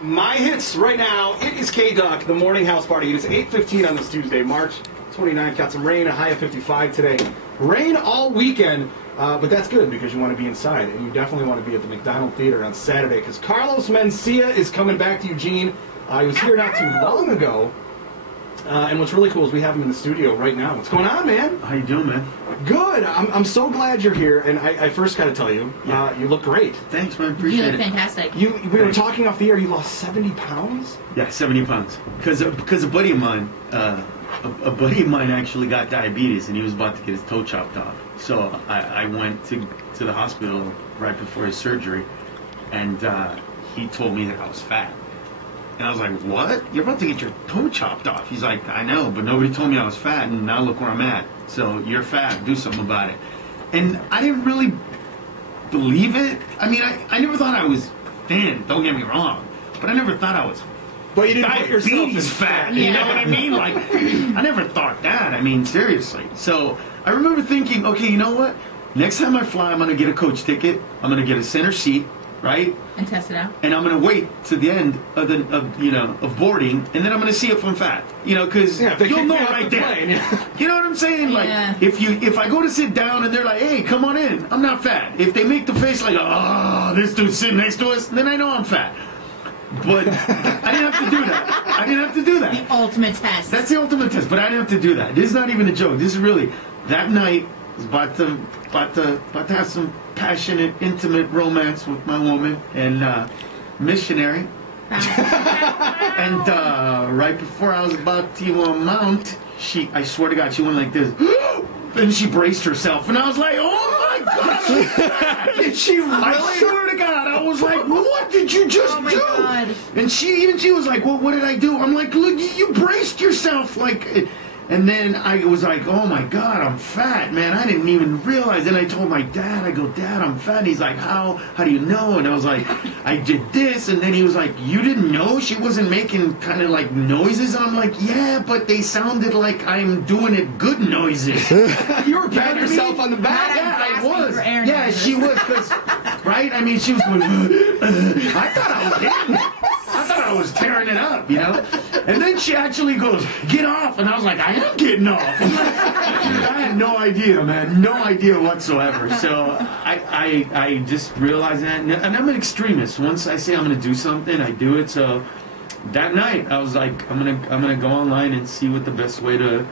My hits right now, it is KDUK, the morning house party. It is 8:15 on this Tuesday, March 29th. Got some rain, a high of 55 today. Rain all weekend, but that's good because you want to be inside, and you definitely want to be at the McDonald Theater on Saturday because Carlos Mencia is coming back to Eugene. He was here not too long ago, and what's really cool is we have him in the studio right now. What's going on, man? How you doing, man? Good. I'm so glad you're here, and I first got to tell you, you look great. Thanks, man. Appreciate it. You look fantastic. We were talking off the air. You lost 70 pounds? Yeah, 70 pounds. Because a buddy of mine, actually got diabetes, and he was about to get his toe chopped off. So I went to the hospital right before his surgery, and he told me that I was fat. And I was like, what? You're about to get your toe chopped off. He's like, I know, but nobody told me I was fat, and now look where I'm at. So you're fat. Do something about it. And I didn't really believe it. I mean, I never thought I was thin. Don't get me wrong. But I never thought I was But you didn't put yourself in diabetes fat. Yeah. You know what I mean? Like, I never thought that. I mean, seriously. So I remember thinking, okay, you know what? Next time I fly, I'm going to get a coach ticket. I'm going to get a center seat, right? And test it out. And I'm going to wait to the end of boarding, and then I'm going to see if I'm fat. You know, because you'll know right there. You know what I'm saying? Yeah. Like, if I go to sit down and they're like, hey, come on in, I'm not fat. If they make the face like, oh, this dude's sitting next to us, then I know I'm fat. But I didn't have to do that. I didn't have to do that. The ultimate test. That's the ultimate test, but I didn't have to do that. This is not even a joke. This is really, that night, I was about to have some passionate, intimate romance with my woman and missionary. And right before I was about to mount, I swear to God, she went like this. And she braced herself, and I was like, oh my God! Did she really? I swear to God, I was like, what did you just do? God. And she was like, well, what did I do? I'm like, look, you braced yourself, like. And then I was like, oh my God, I'm fat, man. I didn't even realize. Then I told my dad, I go, Dad, I'm fat. And he's like, how do you know? And I was like, I did this. And then he was like, you didn't know she wasn't making kind of like noises? And I'm like, yeah, but they sounded like I'm doing it good noises. You were patting yourself on the back. Yeah, I was. Yeah, she was, because, right? I mean, she was going, I thought I was hitting it. I thought I was tearing it up, you know? And then she actually goes, get off. And I was like, I am getting off. I had no idea, man. No idea whatsoever. So I just realized that. And I'm an extremist. Once I say I'm going to do something, I do it. So that night, I was like, I'm gonna go online and see what the best way to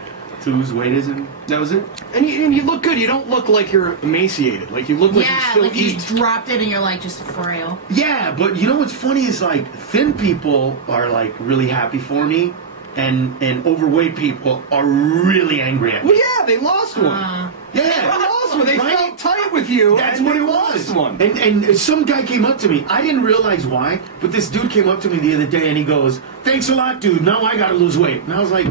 lose weight is, and that was it. And you look good. You don't look like you're emaciated. Like you look like you still like eat. you just dropped it and you're like just frail. Yeah, but you know what's funny is like thin people are like really happy for me, and overweight people are really angry at me. Well, yeah, they lost one. They lost one. They Right? felt tight with you. That's and what they it lost was. one. And some guy came up to me. I didn't realize why, but this dude came up to me the other day and he goes, "Thanks a lot, dude. Now I gotta lose weight." And I was like,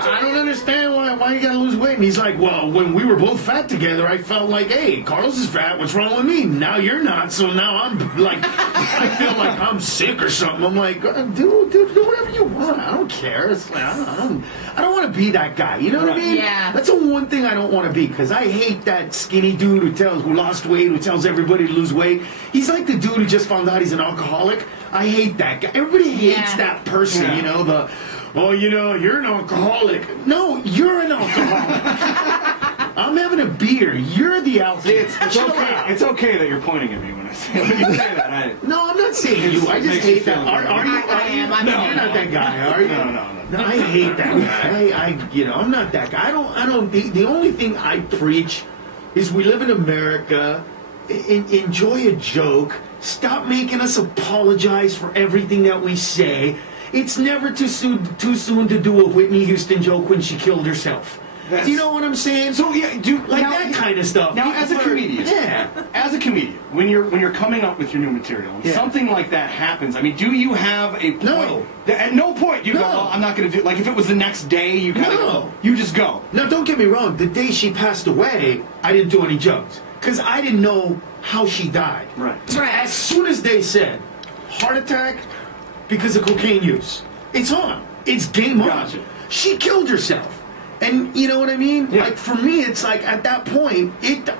I don't understand why you gotta lose weight. And he's like, well, when we were both fat together, I felt like, hey, Carlos is fat. What's wrong with me? Now you're not. So now I'm like, I feel like I'm sick or something. I'm like, dude, do whatever you want. I don't care. It's like, I don't want to be that guy. You know what I mean? Yeah. That's the one thing I don't want to be, because I hate that skinny dude who lost weight, who tells everybody to lose weight. He's like the dude who just found out he's an alcoholic. I hate that guy. Everybody hates that person, you know, oh, you know, you're an alcoholic. No, you're an alcoholic. I'm having a beer. You're the alcoholic. It's okay. It's okay that you're pointing at me when I say that. No, I'm not saying you. I just hate that. Are you? I am. No, you're not that guy, are you? No. No, I hate that guy. I'm not that guy. I don't. The only thing I preach is we live in America. Enjoy a joke. Stop making us apologize for everything that we say. It's never too soon to do a Whitney Houston joke when she killed herself. Do you know what I'm saying? So yeah, that kind of stuff. Now, as a comedian, when you're coming up with your new material, and something like that happens, I mean, do you have a point? No. At no point do you go, well, I'm not going to do. Like if it was the next day, you kind of go. You just go. Now, don't get me wrong. The day she passed away, I didn't do any jokes because I didn't know how she died. Right. As soon as they said heart attack because of cocaine use, it's on. It's game on. Gotcha. She killed herself. And you know what I mean? Yeah. Like for me, it's like at that point,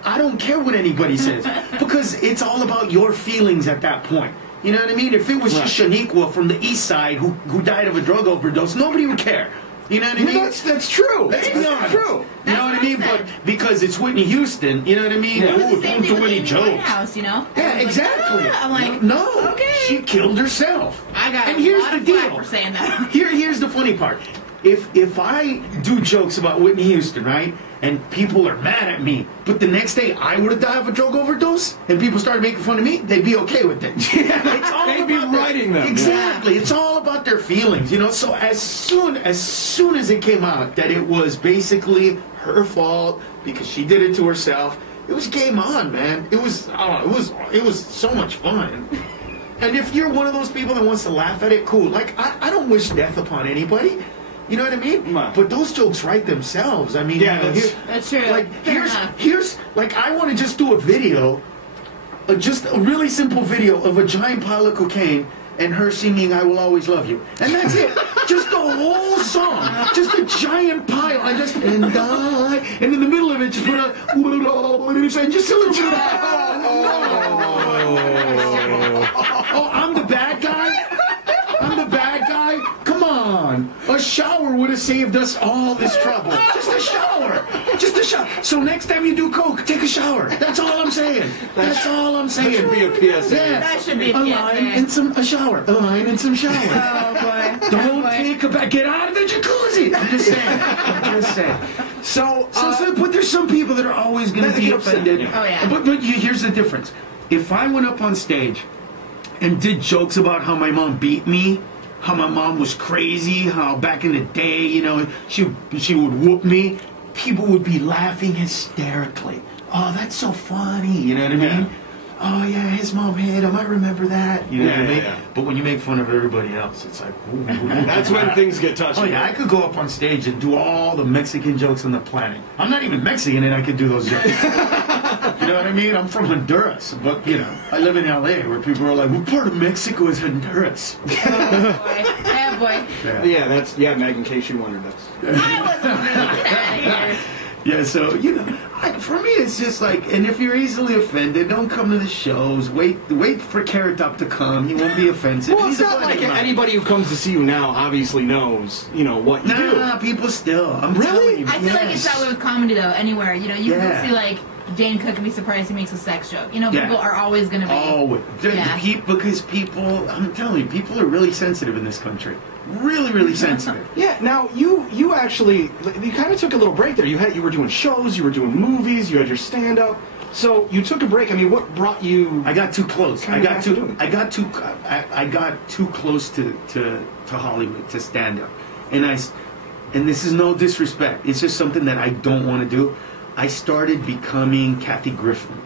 I don't care what anybody says because it's all about your feelings at that point. You know what I mean? If it was just Shaniqua from the East Side who died of a drug overdose, nobody would care. You know what I mean? That's true. Let's be honest. True. You know what I mean? But because it's Whitney Houston, you know what I mean? Yeah. Ooh, don't do any jokes. House, you know? Yeah, exactly. Like, I'm like, no, okay. She killed herself. I got and here's a lot the of flack deal. for saying that. Here's the funny part. If I do jokes about Whitney Houston, right, and people are mad at me, but the next day I would have died of a drug overdose, and people started making fun of me, they'd be okay with it. It's all They'd be writing them. Exactly. It's all about their feelings, you know. So as soon as it came out that it was basically her fault because she did it to herself, it was game on, man. It was so much fun. And if you're one of those people that wants to laugh at it, cool. Like I don't wish death upon anybody. You know what I mean? But those jokes write themselves. I mean, yeah, that's true. Like here's like I want to just do a video, just a really simple video of a giant pile of cocaine and her singing "I Will Always Love You," and that's it. Just the whole song, just a giant pile. And in the middle of it, just put a and just a little bit of oh, I'm the bad guy. I'm the bad guy. Come on. A shower would have saved us all this trouble. Just a shower. Just a shower. So next time you do coke, take a shower. That's all I'm saying. That's all I'm saying. That should be a PSA. Yeah. That should be a PSA. line and a shower. A line and some shower. Oh, boy. Don't take a bath. Get out of the jacuzzi. I'm just saying. I'm just saying. But there's some people that are always going to be offended. Oh, yeah. But here's the difference. If I went up on stage and did jokes about how my mom beat me, how my mom was crazy, how back in the day, you know, she would whoop me, people would be laughing hysterically. Oh, that's so funny, you know what I mean? Yeah. Oh yeah, his mom hit him, I remember that. You know what I mean? Yeah. But when you make fun of everybody else, it's like, ooh, That's when things get touchy. Oh yeah, I could go up on stage and do all the Mexican jokes on the planet. I'm not even Mexican and I could do those jokes. You know what I mean? I'm from Honduras, but you know, I live in LA where people are like, what part of Mexico is Honduras? Oh, boy. Yeah, boy. Yeah. Meg, in case you wondered this. I wasn't doing that here. Yeah, so, you know, for me it's just like, and if you're easily offended, don't come to the shows. Wait for Carrot Top to come. He won't be offensive. Well, it's not like anybody who comes to see you now obviously knows, you know, what you do. Nah, people still. I'm Really? telling you. I feel like it's that way with comedy, though, anywhere. You know, you can see, like, Dane Cook and be surprised he makes a sex joke. You know, people are always going to be. Always. Because people, I'm telling you, people are really sensitive in this country. Really, really sensitive. Yeah. Now you actually kind of took a little break there. You were doing shows, you were doing movies, you had your stand up. So you took a break. I mean, what brought you? I got too close. I got too close to Hollywood to stand up, and this is no disrespect. It's just something that I don't want to do. I started becoming Kathy Griffin.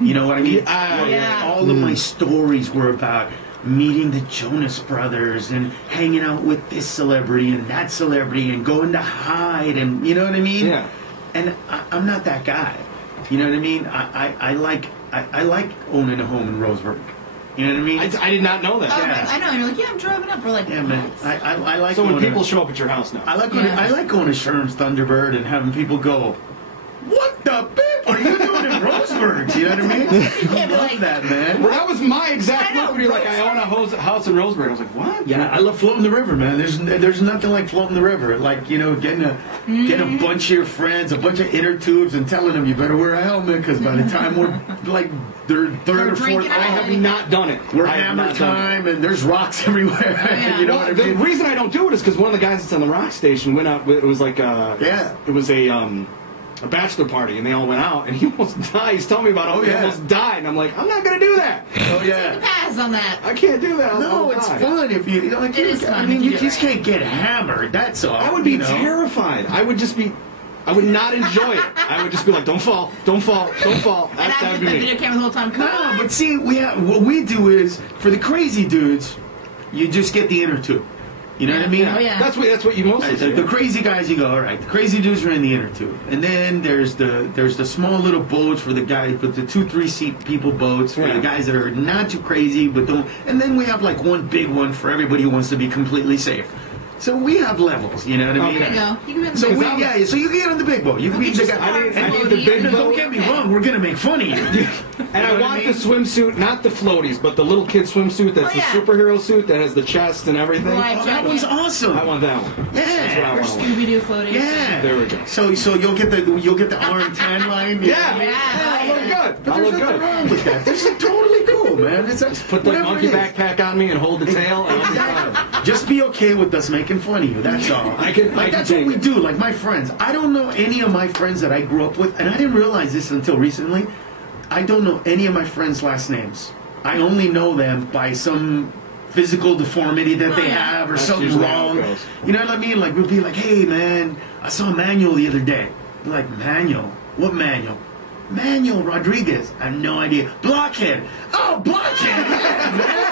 You know what I mean? All of my stories were about meeting the Jonas Brothers and hanging out with this celebrity and that celebrity and going to hide and you know what I mean? Yeah. And I'm not that guy. You know what I mean? I like owning a home in Roseburg. You know what I mean? I did not know that. Yeah. I know. You're like, yeah, I'm driving up. We're like, yeah, man. I like. So when people show up at your house now, I like going to Sherm's Thunderbird and having people go, what the beep are you doing in Roseburg? You know what I mean? I love that, man. Well, that was my exact look. You're like, I own a house in Roseburg. I was like, what? Yeah, I love floating the river, man. There's nothing like floating the river. Like, you know, getting a bunch of your friends, a bunch of inner tubes, and telling them you better wear a helmet because by the time we're like third or fourth, I have not done it. We're hammer time, and there's rocks everywhere. Yeah. You know what I mean? The reason I don't do it is because one of the guys that's on the rock station went out. It was like it was a bachelor party, and they all went out, and he almost died. He's telling me about he almost died, and I'm like, I'm not gonna do that. Oh yeah. Take a pass on that. I can't do that. No, it's fun if you like. It is fun. I mean, you just can't get hammered. That's all. I would be terrified. I would not enjoy it. I would just be like, don't fall, don't fall, don't fall. And That I would did be the me. video camera the whole time. Come on. But see, what we do is for the crazy dudes, you just get the inner tube. You know what I mean? Oh, yeah. That's what you mostly see. The crazy guys, you go, all right. The crazy dudes are in the inner tube, and then there's the small little boats for the guys, but the 2-3 seat people boats for the guys that are not too crazy but don't. And then we have like one big one for everybody who wants to be completely safe. So we have levels, you know what I mean? There you go. You can be on the So big we, boat. yeah, so you can get on the big boat. You can be the guy. I need the big boat. Don't get me wrong, we're gonna make fun of you. And I want the swimsuit, not the floaties, but the little kid swimsuit that's the superhero suit that has the chest and everything. Life Oh, that jacket. one's awesome. I want that one. Yeah. That's what I Or want. Scooby-Doo floaties. Yeah. There we go. So you'll get the arm tan line. Yeah. Yeah. I look good. But I there's look nothing good. wrong with that. This is totally cool, man. It's like, Put the whatever monkey it is. backpack on me and hold the tail. And I'll be fine. Exactly. Just be okay with us making fun of you. That's all. That's what we do. Like my friends. I don't know any of my friends that I grew up with, and I didn't realize this until recently. I don't know any of my friends' last names. I only know them by some physical deformity that they have or That's something usually how it wrong. goes. You know what I mean? Like we'll be like, "Hey, man, I saw Manuel the other day." Be like, "Manuel? What Manuel?" Manuel Rodriguez. I have no idea. Blockhead. Oh, Blockhead. Yeah, man.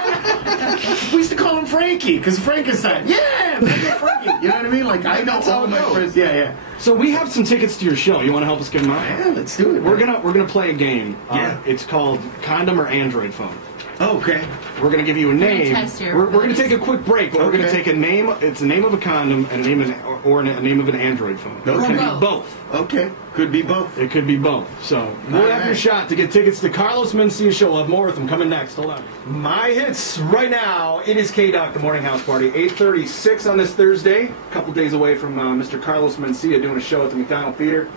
We used to call him Frankie because Frankenstein. Yeah, Frankie. You know what I mean? Like I know That's how all it my goes. friends. Yeah. So we have some tickets to your show. You want to help us get them out? Yeah, let's do it. We're man. gonna play a game. Yeah. It's called Condom or Android Phone. Oh, okay. We're gonna give you a name. test your We're gonna abilities. take a quick break, but we're gonna Okay. take a name. It's the name of a condom and a name or a name of an Android phone. It Okay. could be Both. both. Okay. Could be both. It could be both. So we'll All have your right. shot to get tickets to Carlos Mencia show. We'll have more with him coming next. Hold on. My hits right now. It is KDUK, the morning house party. 8:36 on this Thursday. A couple days away from Mr. Carlos Mencia doing a show at the McDonald Theater.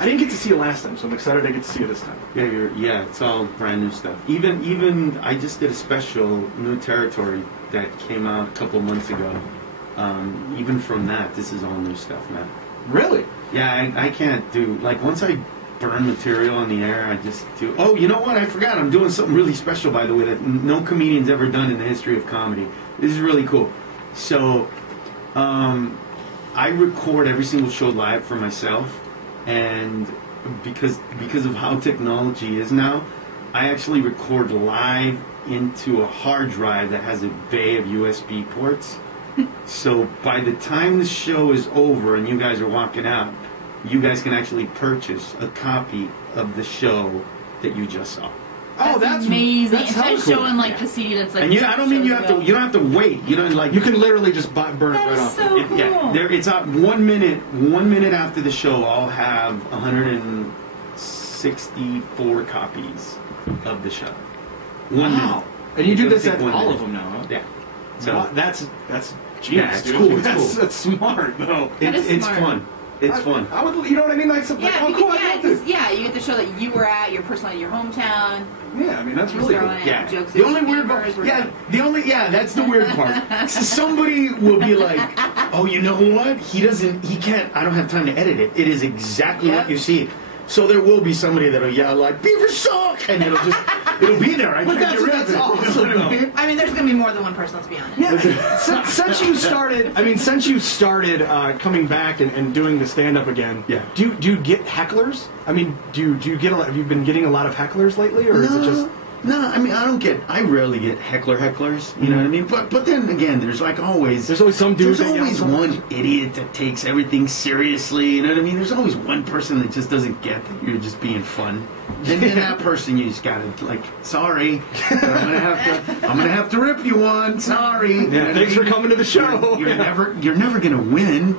I didn't get to see you last time, so I'm excited I get to see you this time. Yeah, it's all brand new stuff. Even I just did a special New Territory that came out a couple months ago. Even from that, this is all new stuff, man. Really? Yeah, I can't do, like, once I burn material on the air, I just do. Oh, you know what? I forgot. I'm doing something really special, by the way, that no comedian's ever done in the history of comedy. This is really cool. So, I record every single show live for myself, and because of how technology is now, I actually record live into a hard drive that has a bay of USB ports. So by the time the show is over and you guys are walking out, you guys can actually purchase a copy of the show that you just saw. Oh, that's amazing. That's Instead hella of cool. showing like the CD that's like. And I don't mean you shows have to. You don't have to wait. You know, like You can literally just burn it That right is off. so cool. it's out 1 minute. 1 minute after the show, I'll have 164 copies of the show. 1 Wow. minute. And you do It'll this take at 1 all minute. of them now, huh? Yeah. So Wow, that's genius. Yeah, it's dude. cool, it's That's, cool. that's smart, though. That is it's smart. fun. It's fun. I would, you know what I mean? Like, something Yeah, like, oh, because, cool, I love this. you get to show that you were at your personally your hometown. Yeah, I mean, that's Just really cool. throwing out Yeah. jokes The with only your weird part, neighbors, that's the weird part. Somebody will be like, "Oh, you know what? He can't. I don't have time to edit it. It is exactly Yep. what you see." So there will be somebody that'll yell like "Beaver suck," and it'll be there. I But can't get rid of it. awesome, You know what I mean? I mean, there's gonna be more than one person. Let's be honest. Yeah, since you started coming back and doing the stand-up again, Yeah. do you get hecklers? I mean, do you get have you been getting a lot of hecklers lately, or is it just... No, I mean, I rarely get hecklers, you know what I mean? But then again, there's like always... There's always some dude There's that yells always so much. one idiot that takes everything seriously, you know what I mean? There's always one person that just doesn't get that you're just being fun. And then that person, you just gotta, like, sorry, but I'm gonna have to rip you one, sorry. You know Yeah, what I thanks for mean? coming to the show. You're never gonna win.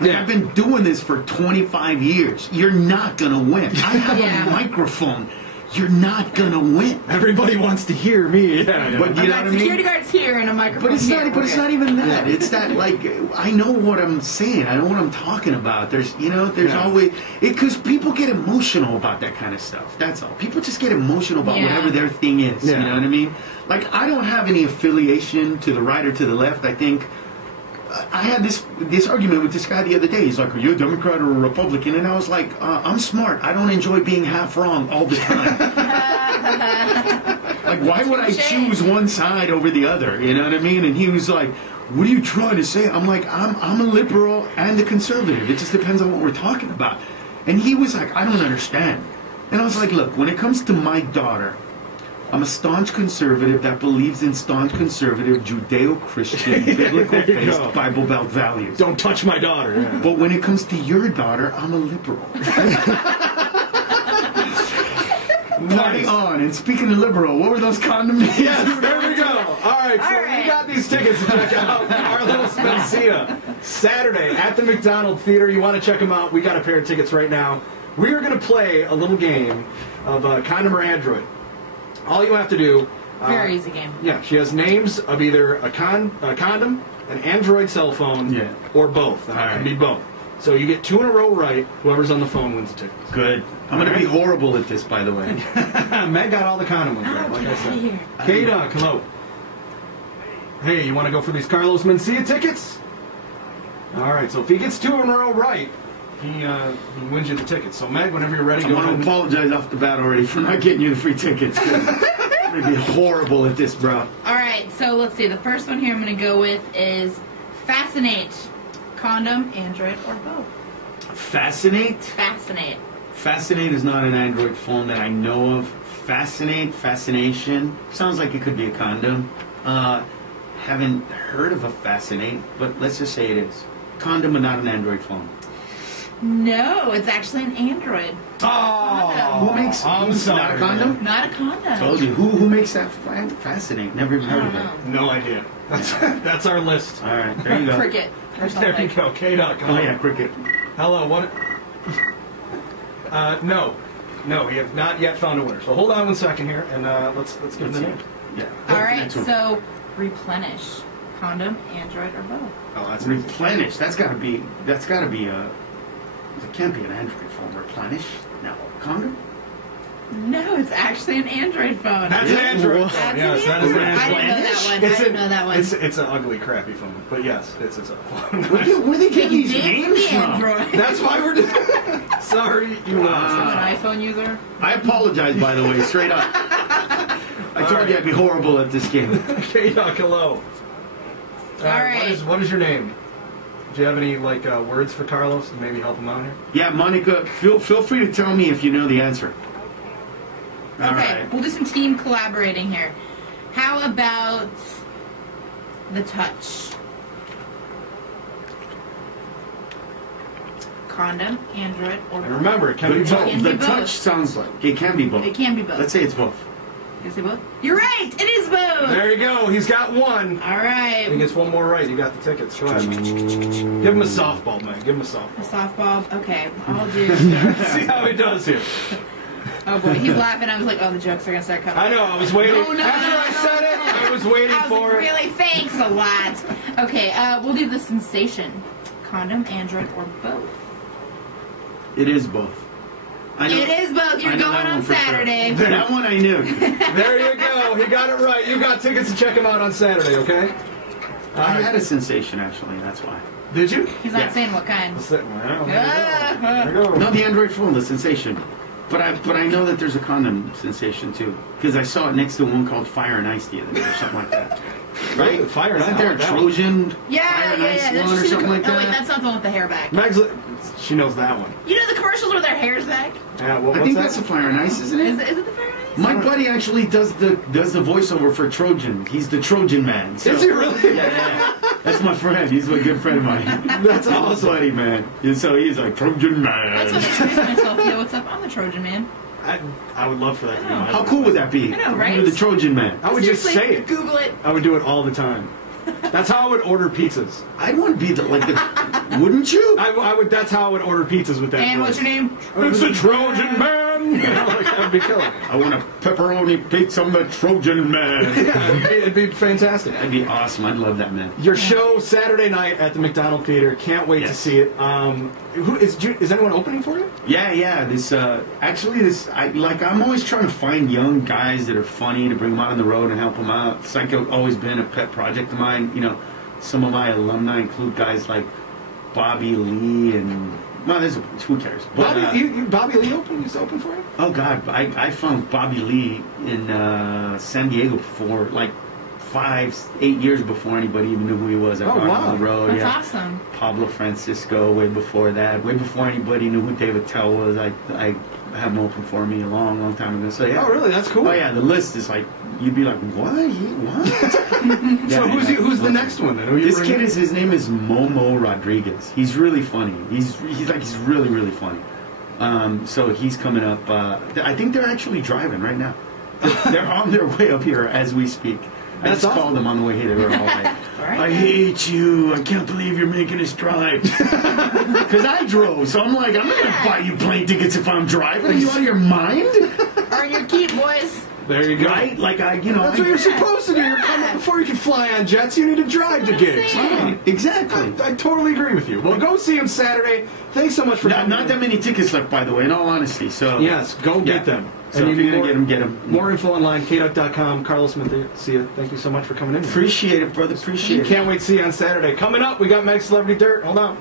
Like, Yeah. I've been doing this for 25 years. You're not gonna win. I have Yeah. a microphone. You're not gonna win. Everybody wants to hear me. Yeah, But you know what I mean? Security guards here and a microphone But it's here. not. But it's not even that. It's that, like, I know what I'm saying. I know what I'm talking about. There's Yeah. always because people get emotional about that kind of stuff. That's all. People just get emotional about Yeah. whatever their thing is. Yeah. You know what I mean? Like, I don't have any affiliation to the right or to the left. I think I had this argument with this guy the other day. He's like, "Are you a Democrat or a Republican?" And I was like, "I'm smart. I don't enjoy being half wrong all the time." Like, why would I choose one side over the other? You know what I mean? And he was like, "What are you trying to say?" I'm like, I'm a liberal and a conservative. It just depends on what we're talking about. And he was like, "I don't understand." And I was like, "Look, when it comes to my daughter, I'm a staunch conservative that believes in staunch conservative, Judeo-Christian, There you biblical-based, go. Bible-Belt values. Don't touch my daughter. Yeah. But when it comes to your daughter, I'm a liberal." Party on. And speaking of liberal, what were those condom names? Yes, there we go. All right, so we got these tickets to check out Carlos Mencia Saturday at the McDonald Theater. You want to check him out? We got a pair of tickets right now. We are going to play a little game of Condom or Android. All you have to do... Very easy game. Yeah, she has names of either a condom, an Android cell phone, or both. It can be both. So you get 2 in a row right. Whoever's on the phone wins the tickets. Good. I'm going to be horrible at this, by the way. Meg got all the condom ones right, like I said. KDUK, hello. Hey, you want to go for these Carlos Mencia tickets? All right, so if he gets 2 in a row right, he wins you the tickets. So Meg, whenever you're ready, go ahead. I want to apologize off the bat already for not getting you the free tickets. I'm going to be horrible at this, bro. All right, so let's see. The first one here I'm going to go with is Fascinate. Condom, Android, or both. Fascinate? Fascinate. Fascinate is not an Android phone that I know of. Fascinate, fascination. Sounds like it could be a condom. Haven't heard of a Fascinate, but let's just say it is. Condom, but not an Android phone. No, it's actually an Android. Oh, who makes? I'm sorry. Not a condom? Not a condom. Told you. Who makes that Fascinate? Never even heard of it. No idea. That's our list. All right, there you go. Cricket. Or there you go. KDUK. Oh yeah, cricket. Hello. What? No, we have not yet found a winner. So hold on 1 second here, and let's give them the name. Yeah. All right. So replenish. Condom, Android, or both. Oh, that's replenish. That's gotta be a. It can't be an Android phone. Replenish? No. Condom? No, it's actually an Android phone. That's an Android phone. That's Yes, an that is an Android. Android. I didn't know that one. It's an ugly, crappy phone. But yes, it's a phone. Where do they get these names from? Android. That's why we're doing. Sorry, you lost. I'm an iPhone user. I apologize, by the way, straight up. I told you I'd be horrible at this game. KDUK, hello. All right. What is your name? Do you have any words for Carlos to maybe help him out here? Yeah, Monica, feel free to tell me if you know the answer. All right. We'll do some team collaborating here. How about the touch? Condom, Android, or both. Remember, it can be both. The touch sounds like it can be both. It can be both. Let's say it's both. You say both? You're right! It is both! There you go. He's got one. All right. He gets one more right. You got the tickets. Go ahead. Give him a softball, man. Give him a softball. A softball? Okay. I'll do... See how he does here. Oh, boy. He's laughing. I was like, oh, the jokes are going to start coming. I know. I was waiting. After I said it, I was waiting for it. Really? Thanks a lot. Okay. We'll do the sensation. Condom, Android, or both. It is both. It is both. You're going on Saturday. Sure. That one I knew. There you go. He got it right. You got tickets to check him out on Saturday, okay? I had a sensation, actually. That's why. Did you? He's not saying what kind. No, the Android phone, the sensation. But I know that there's a condom sensation, too. Because I saw it next to one called Fire and Ice the other day or something like that. Right? Fire and Ice. Isn't there a Trojan Fire and Ice one or something like that? Oh, wait, that's not the one with the hair back. Meg's, she knows that one. You know the commercials where their hair's back? Yeah, I think that's the Fire and Ice, isn't it? Is it the Fire and Ice? My buddy actually does the voiceover for Trojan. He's the Trojan man. So, is he really? Yeah. That's my friend. He's a good friend of mine. That's awesome, buddy, man. And so he's like Trojan man. That's what I introduced myself. Yo, what's up? I'm the Trojan man. I would love for that to be my How cool would that be? I know, right? You're the Trojan man. I would just say it. Google it. I would do it all the time. That's how I would order pizzas. I'd want to be the wouldn't you? I would. That's how I would order pizzas with that. And what's your name? It's the Trojan Man. You know, that'd be killer. I want a pepperoni pizza. I'm the Trojan man. Yeah, it'd be fantastic. That'd be awesome. I'd love that, man. Your show Saturday night at the McDonald Theater. Can't wait to see it. Who is anyone opening for you? Yeah. I'm always trying to find young guys that are funny to bring them out on the road and help them out. It's like always been a pet project of mine. You know, some of my alumni include guys like Bobby Lee and who cares? But, Bobby Lee used to open for you? Oh God, I found Bobby Lee in San Diego for like 5-8 years before anybody even knew who he was. I brought him on the road. That's awesome. Pablo Francisco, way before that. Way before anybody knew who David Tell was. I had him open for me a long time ago. So yeah. Oh really? That's cool. Oh yeah, the list is like, you'd be like, what? So who's the next one then? His name is Momo Rodriguez. He's really funny. He's really funny. So he's coming up. I think they're actually driving right now. They're on their way up here as we speak. I just called them on the way here. They were all like, I hate you. I can't believe you're making us drive. Because I drove, so I'm like, I'm not going to buy you plane tickets if I'm driving. Are you out of your mind? Earn your keep, boys. There you go. Right? Like, that's what you're supposed to do. You're coming, before you can fly on jets, you need to drive to gigs. Right. Exactly. I totally agree with you. Well, go see him Saturday. Thanks so much for coming. Not that many tickets left, by the way, in all honesty. So yes, go get them. So if you're going to get them. More info online, KDUK.com. Carlos Mencia, thank you so much for coming in. Appreciate it, brother. Appreciate it. Can't wait to see you on Saturday. Coming up, we got Meg Celebrity Dirt. Hold on.